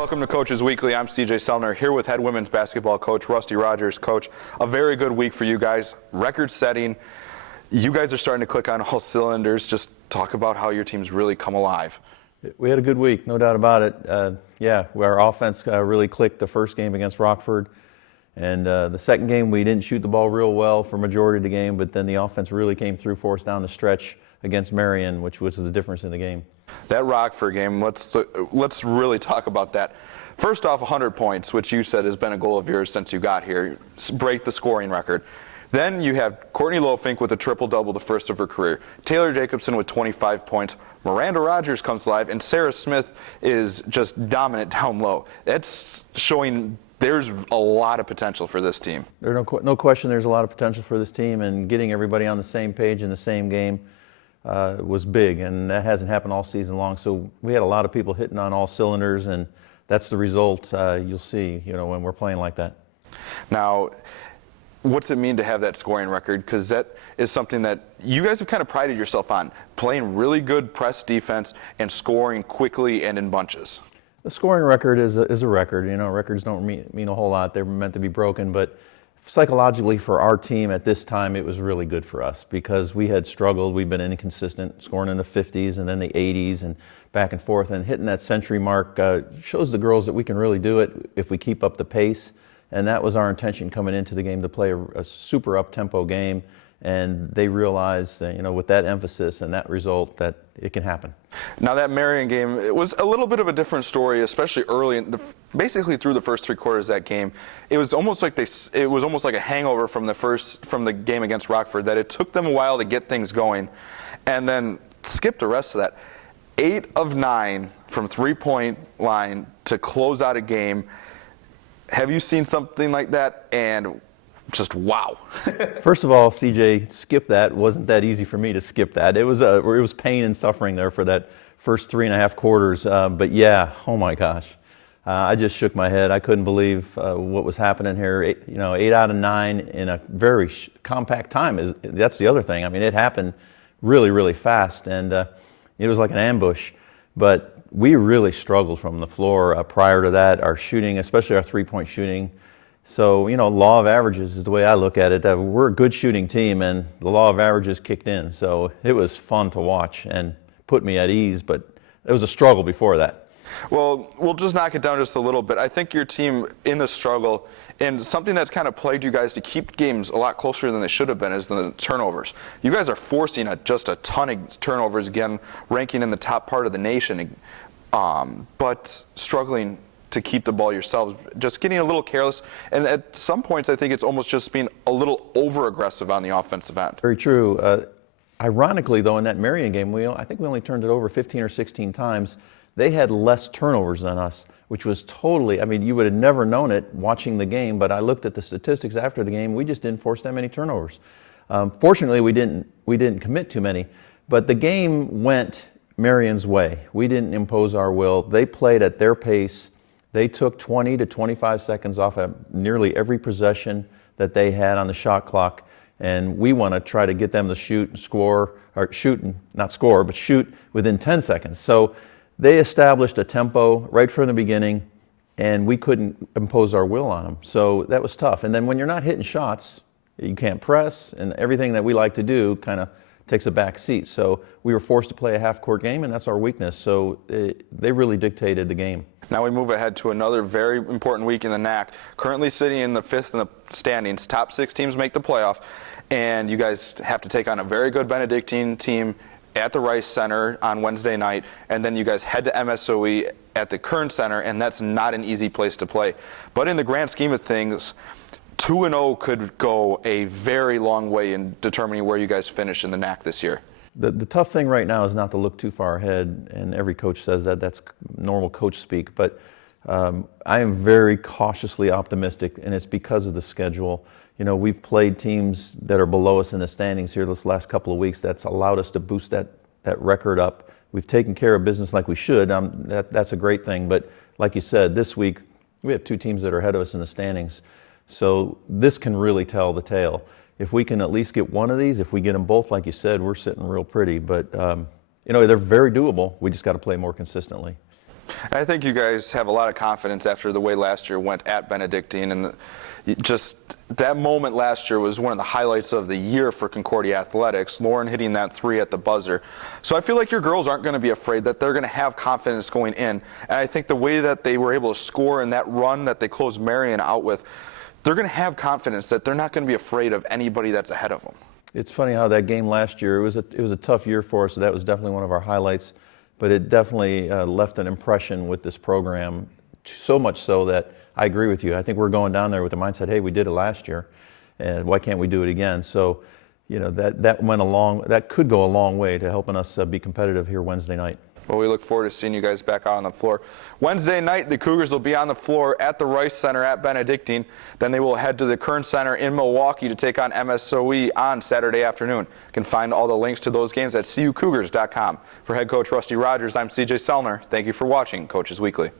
Welcome to Coaches Weekly. I'm CJ Selner here with head women's basketball coach Rusty Rogers. Coach, a very good week for you guys, record-setting. You guys are starting to click on all cylinders. Just talk about how your team's really come alive. We had a good week, no doubt about it. Our offense really clicked the first game against Rockford. And the second game, we didn't shoot the ball real well for majority of the game, but then the offense really came through for us down the stretch against Marion, which was the difference in the game. That Rockford game, let's really talk about that. First off, 100 points, which you said has been a goal of yours since you got here. Break the scoring record. Then you have Courtney Lofink with a triple-double, the first of her career. Taylor Jacobson with 25 points. Miranda Rogers comes live, and Sarah Smith is just dominant down low. That's showing there's a lot of potential for this team. There's no question there's a lot of potential for this team, and getting everybody on the same page in the same game was big, and that hasn't happened all season long. So we had a lot of people hitting on all cylinders, and that's the result you'll see, when we're playing like that. Now, what's it mean to have that scoring record? Because that is something that you guys have kind of prided yourself on, playing really good press defense and scoring quickly and in bunches. The scoring record is a record. Records don't mean a whole lot. They're meant to be broken, but psychologically for our team at this time, it was really good for us because we had struggled. We've been inconsistent, scoring in the 50s and then the 80s and back and forth, and hitting that century mark shows the girls that we can really do it if we keep up the pace. And that was our intention coming into the game, to play a super up-tempo game. And they realized that, with that emphasis and that result, that it can happen. Now that Marion game, it was a little bit of a different story, especially early, basically through the first three quarters of that game. It was almost like a hangover from the game against Rockford, that it took them a while to get things going, and then skipped the rest of that. 8 of 9 from three-point line to close out a game. Have you seen something like that? And just wow. First of all, CJ, skip that. It wasn't that easy for me to skip that. It was pain and suffering there for that first 3.5 quarters. But yeah, oh my gosh. I just shook my head. I couldn't believe what was happening here. 8 out of 9 in a very compact time. That's the other thing. I mean, it happened really, really fast, and it was like an ambush. But we really struggled from the floor prior to that. Our shooting, especially our three-point shooting. So, law of averages is the way I look at it. We're a good shooting team, and the law of averages kicked in. So it was fun to watch and put me at ease, but it was a struggle before that. Well, we'll just knock it down just a little bit. I think your team in the struggle, and something that's kind of plagued you guys to keep games a lot closer than they should have been, is the turnovers. You guys are forcing just a ton of turnovers, again, ranking in the top part of the nation, but struggling to keep the ball yourselves, just getting a little careless, and at some points I think it's almost just being a little over-aggressive on the offensive end. Very true. Ironically, though, in that Marion game, I think we only turned it over 15 or 16 times. They had less turnovers than us, which was totally, you would have never known it watching the game, but I looked at the statistics after the game. We just didn't force that many turnovers. Fortunately, we didn't commit too many, but the game went Marion's way. We didn't impose our will. They played at their pace. They took 20 to 25 seconds off of nearly every possession that they had on the shot clock, and we want to try to get them to shoot and score, or shoot and not score, but shoot within 10 seconds. So they established a tempo right from the beginning, and we couldn't impose our will on them. So that was tough. And then when you're not hitting shots, you can't press, and everything that we like to do kind of takes a back seat. So we were forced to play a half-court game, and that's our weakness. So they really dictated the game. Now we move ahead to another very important week in the NAC. Currently sitting in the 5th in the standings. Top 6 teams make the playoff, and you guys have to take on a very good Benedictine team at the Rice Center on Wednesday night, and then you guys head to MSOE at the Kern Center, and that's not an easy place to play. But in the grand scheme of things, 2-0 could go a very long way in determining where you guys finish in the NAC this year. The tough thing right now is not to look too far ahead, and every coach says that. That's normal coach speak. But I am very cautiously optimistic, and it's because of the schedule. We've played teams that are below us in the standings here this last couple of weeks. That's allowed us to boost that record up. We've taken care of business like we should. That's a great thing. But like you said, this week we have 2 teams that are ahead of us in the standings. So this can really tell the tale. If we can at least get one of these, if we get them both, like you said, we're sitting real pretty. But, they're very doable. We just got to play more consistently. I think you guys have a lot of confidence after the way last year went at Benedictine, and just that moment last year was one of the highlights of the year for Concordia Athletics. Lauren hitting that 3 at the buzzer. So I feel like your girls aren't going to be afraid, that they're going to have confidence going in. And I think the way that they were able to score in that run that they closed Marion out with, they're going to have confidence that they're not going to be afraid of anybody that's ahead of them. It's funny how that game last year, it was a tough year for us, so that was definitely one of our highlights. But it definitely left an impression with this program, so much so that I agree with you. I think we're going down there with the mindset, hey, we did it last year, and why can't we do it again? So, that could go a long way to helping us be competitive here Wednesday night. Well, we look forward to seeing you guys back out on the floor. Wednesday night, the Cougars will be on the floor at the Rice Center at Benedictine. Then they will head to the Kern Center in Milwaukee to take on MSOE on Saturday afternoon. You can find all the links to those games at cucougars.com. For head coach Rusty Rogers, I'm CJ Selner. Thank you for watching Coaches Weekly.